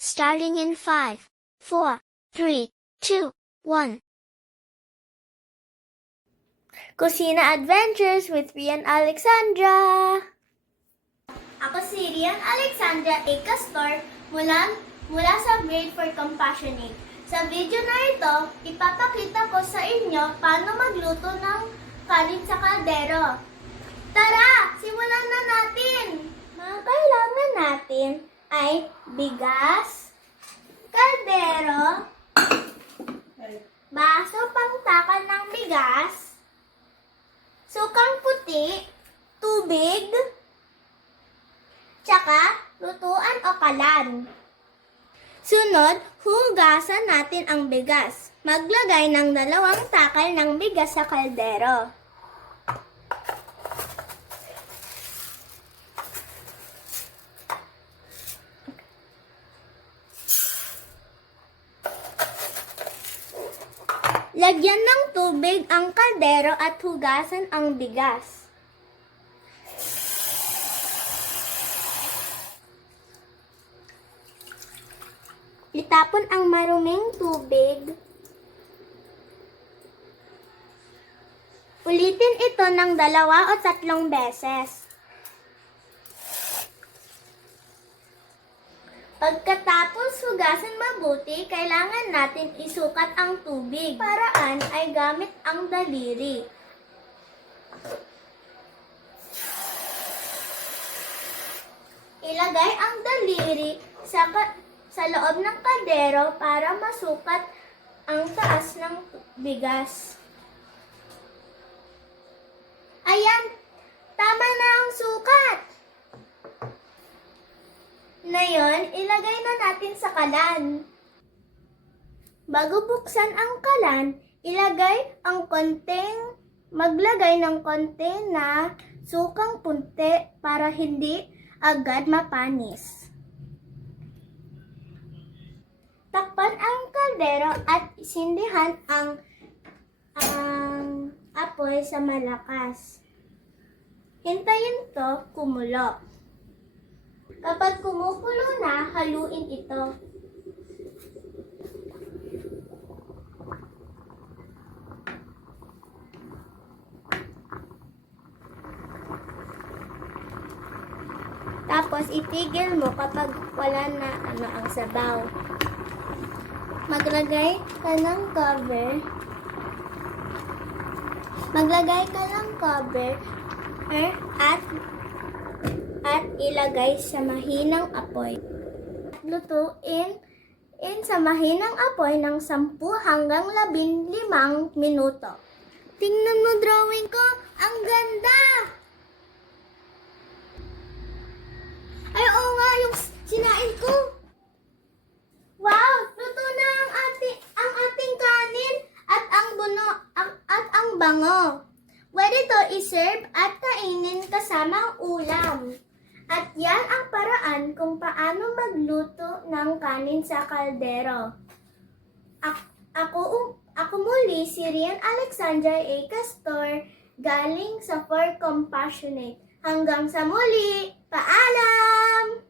Starting in 5, 4, 3, 2, 1. Kusina Adventures with Rian Alexandra! Ako si Rian Alexandra A. Castor mula, mula sa Grade for Compassionate. Sa video na ito, ipapakita ko sa inyo paano magluto ng kanin sa kaldero. Tara, simulan na natin! Mga kailangan natin ay bigas, kaldero, baso pangtakal ng bigas, sukang puti, tubig, tsaka lutuan o kalan. Sunod, hugasan natin ang bigas. Maglagay ng dalawang takal ng bigas sa kaldero. Lagyan ng tubig ang kaldero at hugasan ang bigas. Itapon ang maruming tubig. Ulitin ito ng dalawa o tatlong beses. Pagkatapos hugasan mabuti, kailangan natin isukat ang tubig. Paraan ay gamit ang daliri. Ilagay ang daliri sa, sa loob ng kaldero para masukat ang taas ng bigas. Ayan, tama na ang sukat. Ngayon, ilagay na natin sa kalan. Bago buksan ang kalan, ilagay ang konting, maglagay ng konti na sukang punti para hindi agad mapanis. Takpan ang kaldero at sindihan ang ang apoy sa malakas. Hintayin to kumulo. Kapag kumukulo na, haluin ito. Tapos itigil mo kapag wala na ano ang sabaw. Maglagay ka ng cover. Maglagay ka ng cover eh, at at ilagay sa mahinang apoy. Lutuin in sa mahinang apoy ng 10 hanggang 15 minuto. Tingnan mo drawing ko, ang ganda! Ay, oo nga, yung sinain ko. Wow, luto na ang ating, ang ating kanin at ang buno ang, at ang bango. Pwede to iserve at kainin kasama ang ulam. Paraan kung paano magluto ng kanin sa kaldero. Ak- ako, ako muli si Rian Alexandra A. Castor galing sa For Compassionate. Hanggang sa muli, paalam!